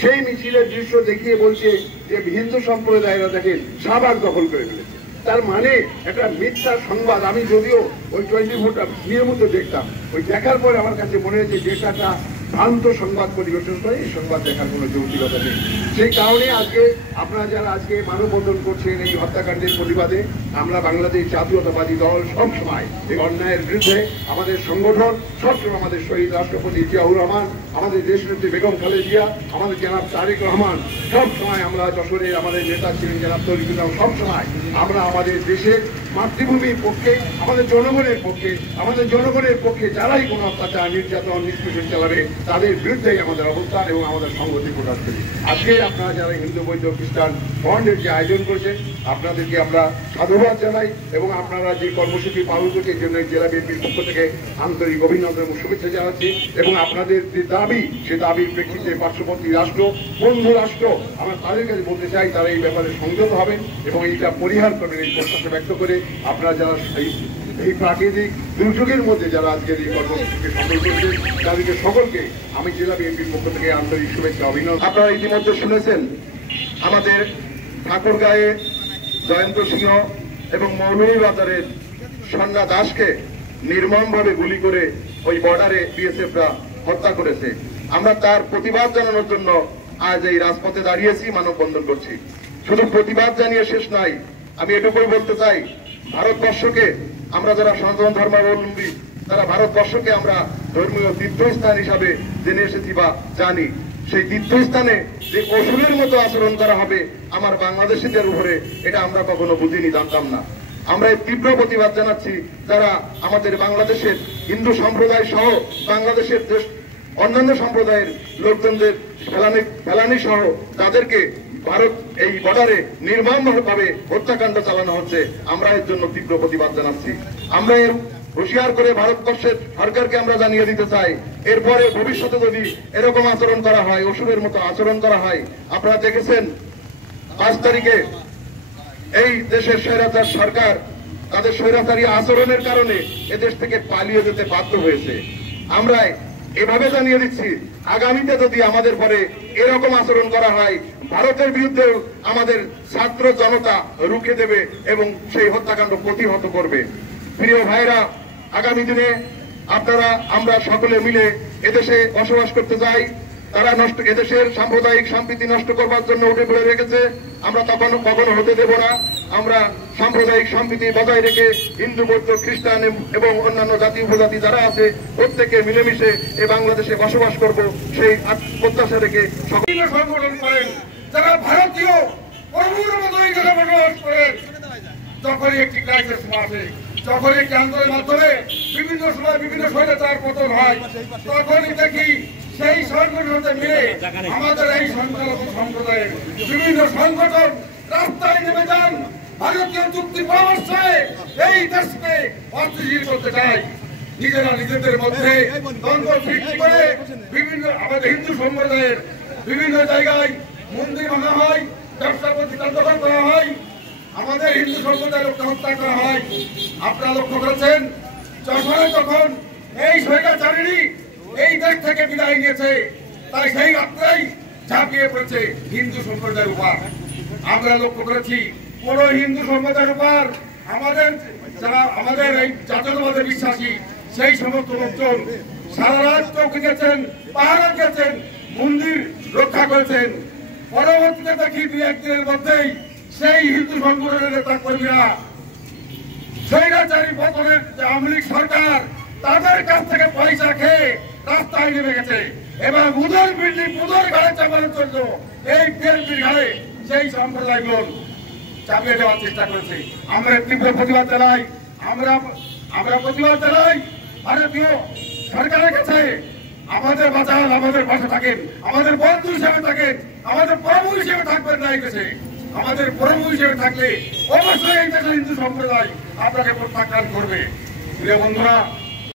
সেই মিছিলের দৃশ্য দেখিয়ে বলছে যে হিন্দু সম্প্রদায়েরা দেখেন শাহবাগ দখল করে ফেলেছে। তার মানে একটা মিথ্যা সংবাদ। আমি যদিও ওই 24টা নিয়মিত দেখতাম, ওই দেখার পরে আমার কাছে মনে হয়েছে যে একটা ভ্রান্ত সংবাদ পরিবেশন করে এই সংবাদ দেখার কোনো যৌক্তিকতা নেই। সেই কারণে আজকে আপনারা যারা আজকে মানববন্ধন করছেন এই হত্যাকাণ্ডের প্রতিবাদে, আমরা বাংলাদেশ জাতীয়তাবাদী দল সবসময় এই অন্যায়ের বিরুদ্ধে, আমাদের সংগঠন সবসময়, আমাদের শহীদ রাষ্ট্রপতি জিয়াউর রহমান, আমাদের দেশনেত্রী বেগম খালেদা, আমাদের জনাব তারেক রহমান, সবসময় আমরা যশোরের আমাদের নেতা ছিলেন জনাব তরিকুল ইসলাম, সবসময় আমরা আমাদের দেশের মাতৃভূমির পক্ষে, আমাদের জনগণের পক্ষে, আমাদের জনগণের পক্ষে যারাই কোনো অত্যাচার নির্যাতন নিষ্পেষণ চালাবে তাদের বিরুদ্ধেই আমাদের অবস্থান এবং আমাদের সংগতি প্রকাশ করি। আজকে আপনারা যারা হিন্দু বৌদ্ধ খ্রিস্টান ফ্রন্টের যে আয়োজন করেছেন আপনাদেরকে আমরা সাধুবাদ জানাই এবং আপনারা যে কর্মসূচি পালন করছেন এর জন্য জেলা বিএনপির পক্ষ থেকে আন্তরিক অভিনন্দন এবং শুভেচ্ছা জানাচ্ছি। এবং আপনাদের যে দাবি সে দাবির প্রেক্ষিতে পার্শ্ববর্তী রাষ্ট্র, বন্ধু রাষ্ট্র, আমরা তাদের কাছে বলতে চাই তারা এই ব্যাপারে সংযত হবেন এবং এইটা পরিহার করবেন এই প্রত্যাশা ব্যক্ত করে আপনারা যারা এই প্রাকৃতিক দুর্যোগের মধ্যে যারা আজকের এই কর্মসূচিকে সফল করেছেন তাদেরকে সকলকে আমি জেলা বিএনপির পক্ষ থেকে আন্তরিক শুভেচ্ছা অভিনন্দন। আপনারা ইতিমধ্যে শুনেছেন আমাদের ঠাকুরগাঁয়ে জয়ন্ত সিংহ এবং মৌলভীবাজারের সন্ধ্যা দাসকে নির্মমভাবে গুলি করে ওই বর্ডারে বিএসএফরা হত্যা করেছে। আমরা তার প্রতিবাদ জানানোর জন্য আজ এই রাজপথে দাঁড়িয়েছি, মানববন্ধন করছি। শুধু প্রতিবাদ জানিয়ে শেষ নাই, আমি এটুকুই বলতে চাই ভারতবর্ষকে আমরা যারা সনাতন ধর্মাবলম্বী তারা ভারতবর্ষকে আমরা ধর্মীয় তীর্থস্থান হিসাবে জেনে এসেছি বা জানি। সেই তীর্থস্থানে যে অসুরের মতো আচরণ করা হবে আমার বাংলাদেশিদের উপরে, এটা আমরা কখনো বুঝিনি, জানতাম না। আমরা এই তীব্র প্রতিবাদ জানাচ্ছি যারা আমাদের বাংলাদেশের হিন্দু সম্প্রদায় সহ বাংলাদেশের অন্যান্য সম্প্রদায়ের লোকজনদের ফেলানি সহ তাদেরকে ভারত এই বর্ডারে নির্মমভাবে হত্যাকাণ্ড চালানো হচ্ছে, আমরা এর জন্য তীব্র প্রতিবাদ জানাচ্ছি। আমরা এর হুঁশিয়ার করে ভারতবর্ষের সরকারকে আমরা জানিয়ে দিতে চাই এরপরে ভবিষ্যতে যদি এরকম আচরণ করা হয়, অসুরের মতো আচরণ করা হয়। আপনারা দেখেছেন 5 তারিখে এই দেশের স্বৈরাচার সরকার তাদের স্বৈরাচারী আচরণের কারণে এদেশ থেকে পালিয়ে যেতে বাধ্য হয়েছে। আমরা এভাবে জানিয়ে দিচ্ছি আগামীতে যদি আমাদের পরে এরকম আচরণ করা হয় ভারতের বিরুদ্ধেও আমাদের ছাত্র জনতা রুখে দেবে এবং সেই হত্যাকাণ্ড প্রতিহত করবে। প্রিয় ভাইরা, আগামী দিনে আপনারা আমরা সকলে মিলে এদেশে বসবাস করতে চাই। তারা এদেশের সাম্প্রদায়িক সম্প্রীতি নষ্ট করবার জন্য উঠে পড়ে রেখেছে, আমরা কখনো হতে দেব না। আমরা সাম্প্রদায়িক সম্প্রীতি বজায় রেখে হিন্দু বৌদ্ধ খ্রিস্টান এবং অন্যান্য জাতি উপজাতি যারা আছে প্রত্যেকে মিলেমিশে এই বাংলাদেশে বসবাস করব সেই প্রত্যাশা রেখে সকল সংগঠন করেন যারা ভারতীয় প্রভুর মতোই যারা বসবাস করেন। যখনই একটি ক্রাইসিস আসে, যখন একটি আন্দোলনের মাধ্যমে বিভিন্ন সময় বিভিন্ন স্বৈরাচার পতন হয়, তখনই দেখি সেই সংগঠনকে মিলে আমাদের এই সংখ্যালঘু সম্প্রদায়ের বিভিন্ন সংগঠন রাস্তায় নেমে যান। ভারতীয় চুক্তি পরামর্শে এই দেশকে অস্থিতিশীল করতে চায়। নিজেরা নিজেদের মধ্যে দ্বন্দ্ব সৃষ্টি করে বিভিন্ন আমাদের হিন্দু সম্প্রদায়ের বিভিন্ন জায়গায় মন্দির ভাঙা হয়, ব্যবসা প্রতিষ্ঠান দখল করা হয়, আমাদের হিন্দু সম্প্রদায়ের লোককে হত্যা করা হয়। আপনারা লক্ষ্য করেছেন যশোরে যখন এই স্বৈরাচারী এই দেশ থেকে বিদায় নিয়েছে তাই সেই রাত্রেই ঝাঁপিয়ে পড়েছে হিন্দু সম্প্রদায়ের উপর। আমরা লক্ষ্য করেছি কোন হিন্দু সম্প্রদায়ের উপর আমাদের যারা আমাদের এই জাতীয়তাবাদে বিশ্বাসী সেই সমস্ত লোকজন সারা রাত চৌকি গেছেন, পাহারা গেছেন, মন্দির রক্ষা করেছেন। পরবর্তীতে দেখি 2-1 দিনের মধ্যেই সেই হিন্দু সংগঠনের নেতা কর্মীরা স্বৈরাচারী পতনের যে আওয়ামী লীগ সরকার তাদের কাছ থেকে পয়সা খেয়ে রাস্তায় নেমে গেছে এবং উদর বিল্ডিং উদর ঘাড়ে চাপানোর জন্য এই বিএনপির ঘাড়ে সেই সম্প্রদায়গুলো চাপিয়ে দেওয়ার চেষ্টা করেছে। আমরা তীব্র প্রতিবাদ জানাই, আমরা প্রতিবাদ জানাই ভারতীয় সরকারের কাছে আমাদের বাঁচান, আমাদের পাশে থাকেন, আমাদের বন্ধু হিসেবে থাকেন, আমাদের প্রভু হিসেবে থাকবেন না। এই দেশে আমাদের প্রভু হিসেবে থাকলে অবশ্যই এই দেশের হিন্দু সম্প্রদায় আপনাকে প্রত্যাখ্যান করবে। প্রিয় বন্ধুরা,